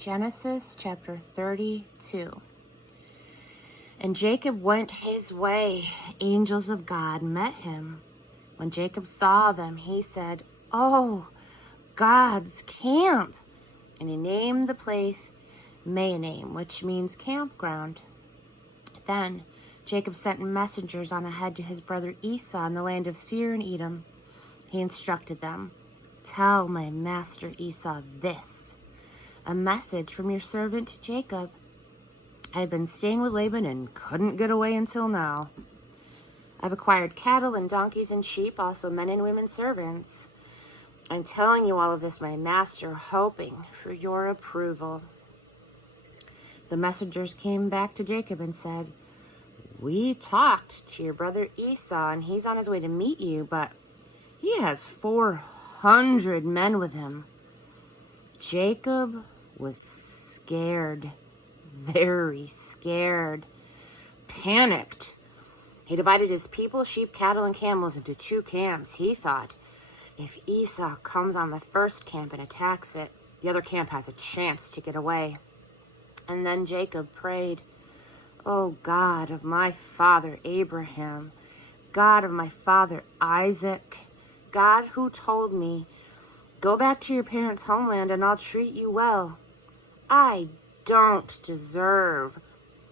Genesis chapter 32. And Jacob went his way. Angels of God met him. When Jacob saw them, he said, "Oh, God's camp." And he named the place Mahanaim, which means campground. Then Jacob sent messengers on ahead to his brother Esau in the land of Seir and Edom. He instructed them, "Tell my master Esau this, a message from your servant Jacob. I've been staying with Laban and couldn't get away until now. I've acquired cattle and donkeys and sheep, also men and women servants. I'm telling you all of this, my master, hoping for your approval." The messengers came back to Jacob and said, "We talked to your brother Esau, and he's on his way to meet you, but he has 400 men with him." Jacob was scared, very scared, panicked. He divided his people, sheep, cattle, and camels into 2 camps. He thought, if Esau comes on the first camp and attacks it, the other camp has a chance to get away. And then Jacob prayed, "Oh God of my father Abraham, God of my father Isaac, God who told me, 'Go back to your parents' homeland and I'll treat you well.' I don't deserve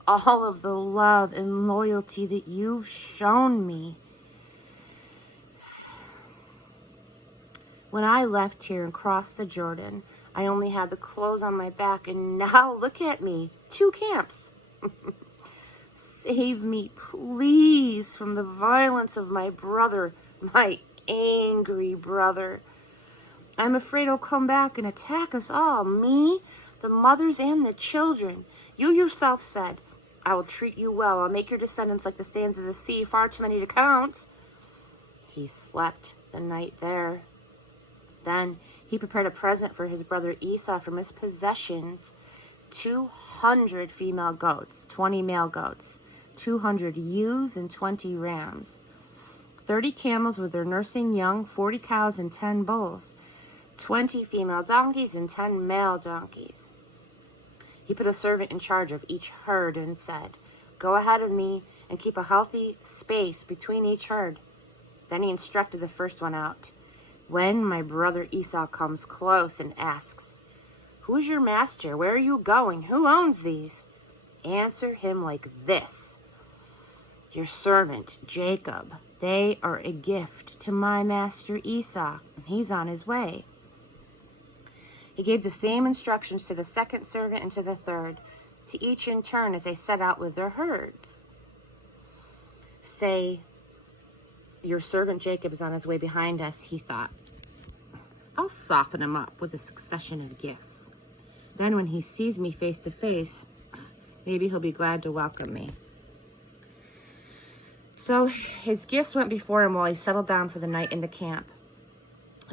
all of the love and loyalty that you've shown me. When I left here and crossed the Jordan, I only had the clothes on my back, and now look at me, 2 camps. Save me, please, from the violence of my brother, my angry brother. I'm afraid he'll come back and attack us all, me, the mothers, and the children. You yourself said, 'I will treat you well. I'll make your descendants like the sands of the sea, far too many to count.'" He slept the night there. Then he prepared a present for his brother Esau from his possessions: 200 female goats, 20 male goats, 200 ewes, and 20 rams, 30 camels with their nursing young, 40 cows, and 10 bulls, 20 female donkeys, and 10 male donkeys. He put a servant in charge of each herd and said, "Go ahead of me and keep a healthy space between each herd." Then he instructed the first one out. "When my brother Esau comes close and asks, 'Who is your master? Where are you going? Who owns these?' answer him like this: 'Your servant Jacob. They are a gift to my master Esau, and he's on his way.'" He gave the same instructions to the second servant and to the third, to each in turn as they set out with their herds. "Say, 'Your servant Jacob is on his way behind us,'" he thought. "I'll soften him up with a succession of gifts. Then when he sees me face to face, maybe he'll be glad to welcome me." So his gifts went before him while he settled down for the night in the camp.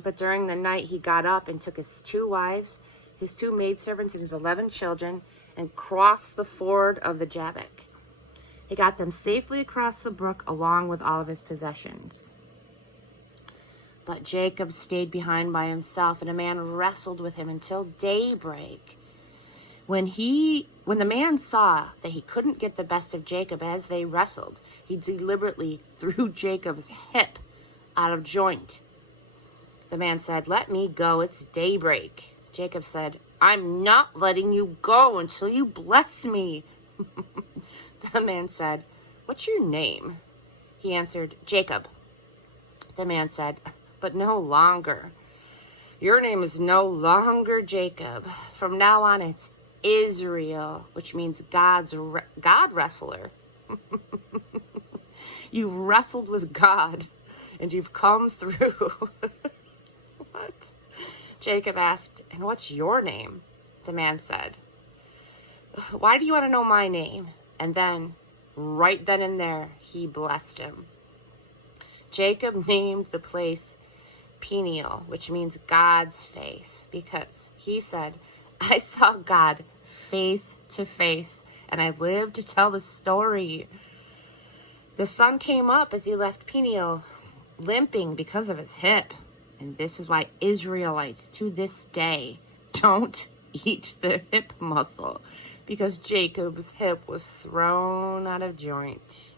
But during the night he got up and took his 2 wives, his 2 maidservants, and his 11 children, and crossed the ford of the Jabbok. He got them safely across the brook along with all of his possessions. But Jacob stayed behind by himself, and a man wrestled with him until daybreak. When the man saw that he couldn't get the best of Jacob as they wrestled, he deliberately threw Jacob's hip out of joint. The man said, "Let me go, it's daybreak." Jacob said, "I'm not letting you go until you bless me." The man said, "What's your name?" He answered, "Jacob." The man said, "But no longer. Your name is no longer Jacob. From now on, it's Israel, which means God wrestler. You've wrestled with God, and you've come through." What? Jacob asked, "And what's your name?" The man said, "Why do you want to know my name?" And then, right then and there, he blessed him. Jacob named the place Peniel, which means God's face, because he said, "I saw God face to face, and I lived to tell the story." The sun came up as he left Peniel, limping because of his hip. And this is why Israelites to this day don't eat the hip muscle because Jacob's hip was thrown out of joint.